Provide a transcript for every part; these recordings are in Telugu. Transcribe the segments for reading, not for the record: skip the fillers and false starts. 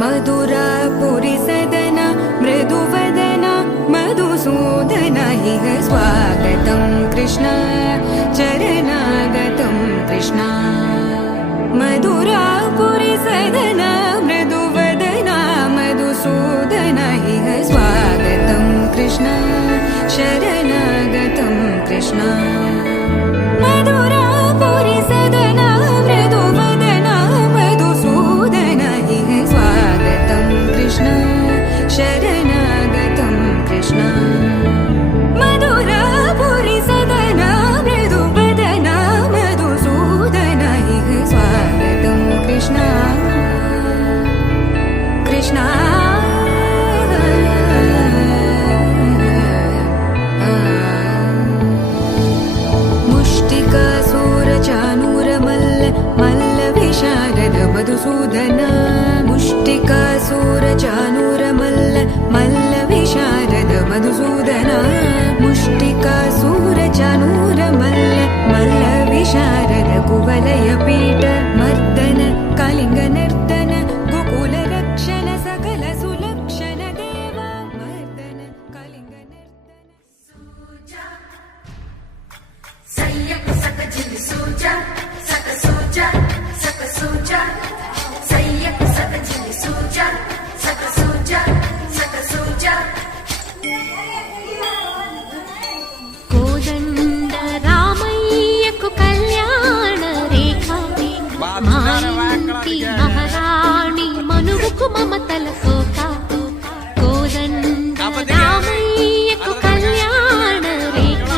मधुरापुरी सदन मृदुवदन मधुसूदन इह स्वागतं कृष्ण चरणागतं कृष्ण मधुरापुरी सदन मृदुवदन मधुसूदन इह स्वागतं कृष्ण शरणागतं कृष्ण मधुरापुरी सदन मृदुवदन मधुसूदन इह स्वागतं कृष्ण शरणागतं कृष्ण मधुरापुरी सदन मृदुवदन मधुसूदन इह स्वागतं कृष्ण कृष्ण मधुसूदन मुष्टिकासूरचानूर मल्ल विशारद मधुसूदन मुष्टिकासूरचानूर मल्ल विशारद कुवलय पीठ मर्दन कलिंग नर्तन गोकुल रक्षण सकल सुलक्षण देव मर्दन कलिंग नर्तन सूजा सय्यक सक जिल सूजा सक सूजा सक सूजा सय्यक सक जिल सूजा सक सूजा सक सूजा కోదండ రామయ్యకు కళ్యాణ రేఖ మా ఇంటి మహారాణి మనువుకు మమతల కోక కోదండ రామయ్యకు కళ్యాణ రేఖ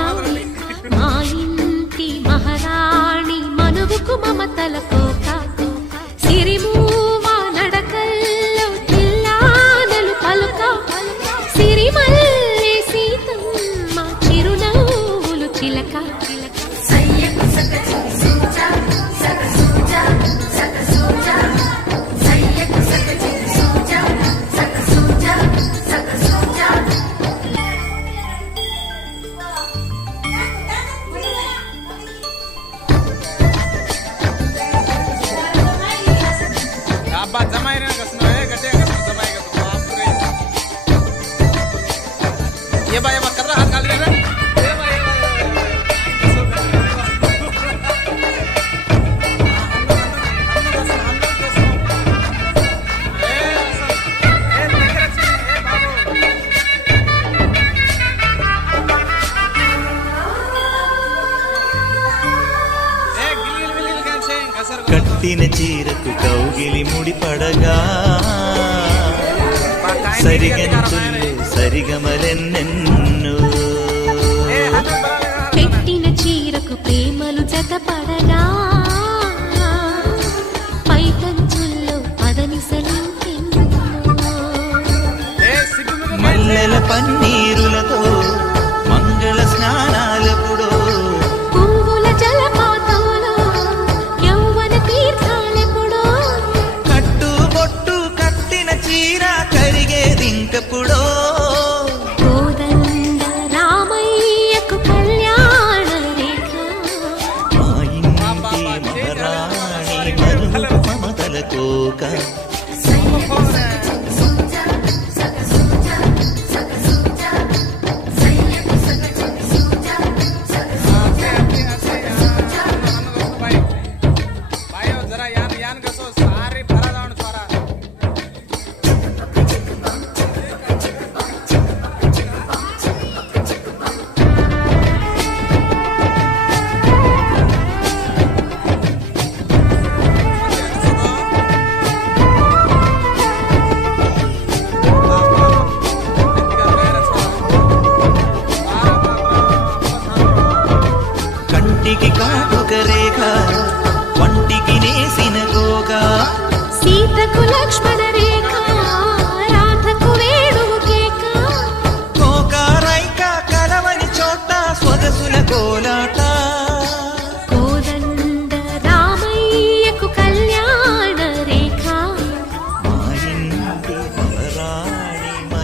మా ఇంటి మహారాణి మనువుకు మమతల కోక సిరిమూవా నడకల్లో చిల్లానలు పలుక సిరిమల్లె సీతమ్మ చిరునవ్వులు చిలక सय्यक सक जिल सूजा सक सूजा सक सूजा सय्यक सक जिल सूजा सक सूजा सक सूजा अब्बा जमाई रे कसनो है गटे कसनो जमाई का तो बाप रे ये भाई अब कर रहा हाथ डाल रे ये भाई కట్టిన చీరకు కౌగిలి ముడిపడగా సరిగంతులు సరిగమలెన్నెన్ను పెట్టిన చీరకు ప్రేమలు జతపడగా పైకంచుల్లో పదనిసలింకెన్నో మల్లెల పన్నీరులతో మంగళ స్నానాలెప్పుడో పువ్వుల జలపాతంలో యౌవన తీర్థాలెప్పుడో కట్టు బొట్టు కట్టిన చీర కరిగేదింకప్పుడో కోదండ రామయ్యకు కళ్యాణ రేఖ మా ఇంటి మహారాణి మరుగు మమతల కోక सय्यक सक जिल सूजा सक सूजा सक सूजा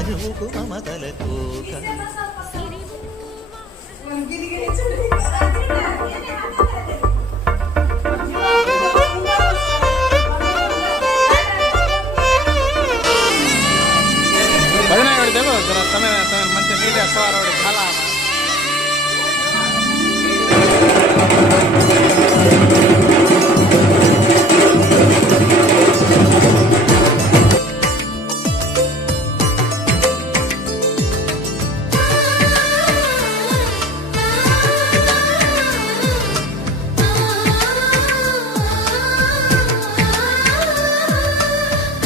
మరువుకు మమతల కోక ಭಜನೆ ಹೇಳ್ತೇವೆ ಜರ ಸಮಯ ಮಂచి ನೀಡಿ ಸವಾರ ಕಾಲ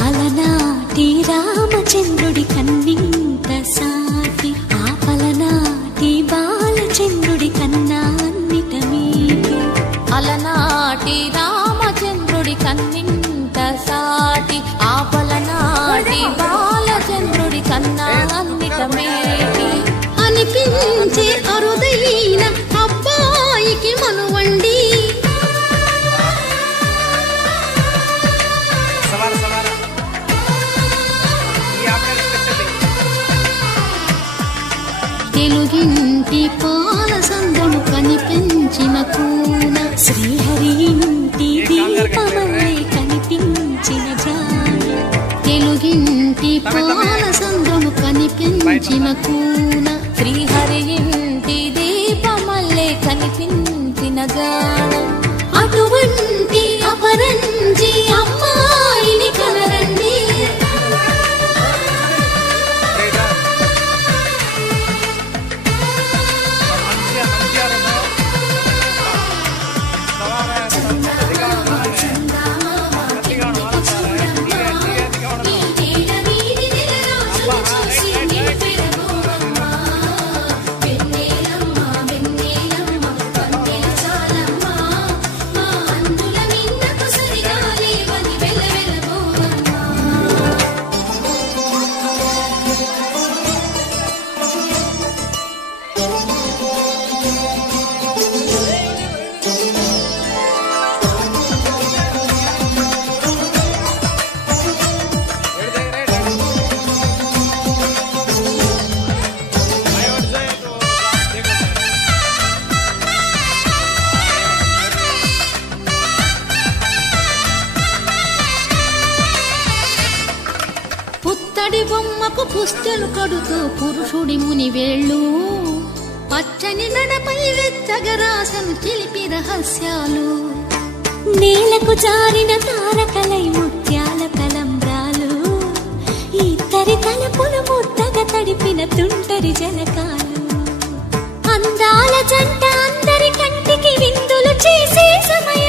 అలనాటి రామచంద్రుడి కన్నింత సాటి ఆపలనాటి బాలచంద్రుడి కన్నా అన్నిట మీటి అలనాటి రామచంద్రుడి కన్నింత సాటి ఆపలనాటి బాలచంద్రుడి కన్నా అన్నిట మీటి అనిపించే అరుదైన అబ్బాయికి మనువండి సవార సవార ఈ ఆపడే స్పెషల్ తెలుగింటి పాల సందము కనిపించిన కూన శ్రీహరి ఇంటి దీపమల్లే కనిపించిన జాన తెలుగింటి పాల సందము కనిపించిన కూన శ్రీహరి ఇంటి దీపమల్లే కనిపించిన జాన అటువంటి అపరంజి అమ్మాయిని కనరండి పుత్తడి బొమ్మకు పుస్తెలు కడుతూ పురుషుడి ముని వేళ్ళు పచ్చని నడపై వెచ్చగరాసను చిలిపి రహస్యాలు నేలకు జారిన తారకలై ముత్యాల తలంబ్రాలు ఇద్దరి తలపులు ముద్దగా తడిపిన తుంటరి జలకాలు అందాల జంట అందరి కంటికి విందులు చేసే సమయం